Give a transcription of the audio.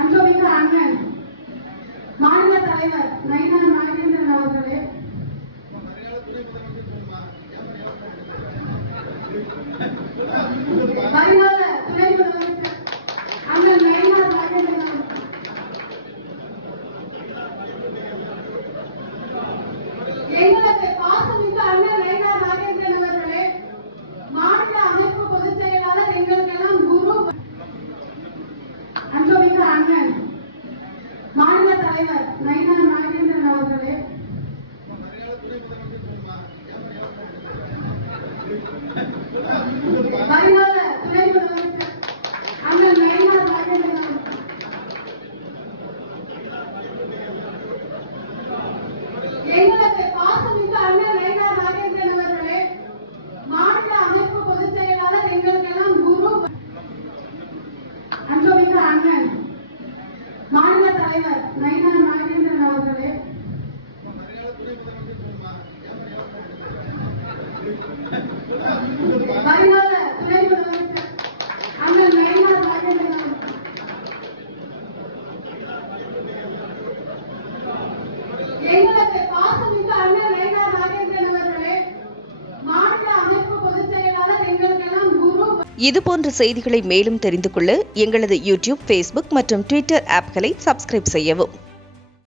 அன்புமிக்க அண்ணன் மாநில தலைவர் நயினார் நாகேந்திரன் அவர்களே, வருங்கால துணை முதலமைச்சர் அண்ணன் நயினார் நாகேந்திரன் அவர்கள், எங்களுக்கு பாசமிக்க அண்ணன் நயினார் நாகேந்திரன் அவர்களே, மாநில அமைப்பு பொதுச் செயலாளர் எங்களுக்கெல்லாம் குரு. அன்புமிக்க அண்ணன் மாநில தலைவர் நயினார் நாகேந்திரன் அவர்களே, வருங்கால துணை முதலமைச்சர் அண்ணன் நயினார் நாகேந்திரன் அவர்கள், எங்களுக்கு பாசமிக்க அண்ணன் நயினார் நாகேந்திரன் அவர்களே, மாநில அமைப்பு பொதுச் செயலாளர் எங்களுக்கெல்லாம் குரு. அன்புமிக்க அண்ணன் மாநில தலைவர் நயினார் நாகேந்திரன் அவர்களே, வருங்கால துணை முதலமைச்சர் அண்ணன் நயினார் நாகேந்திரன் அவர்கள், எங்களுக்கு பாசமிக்க அண்ணன் நயினார் நாகேந்திரன் அவர்களே, மாநில அமைப்பு பொதுச் செயலாளர் எங்களுக்கெல்லாம் குரு. இதுபோன்ற செய்திகளை மேலும் தெரிந்து கொள்ள எங்களது யூடியூப், ஃபேஸ்புக் மற்றும் ட்விட்டர் ஆப்களை சப்ஸ்கிரைப் செய்யவும்.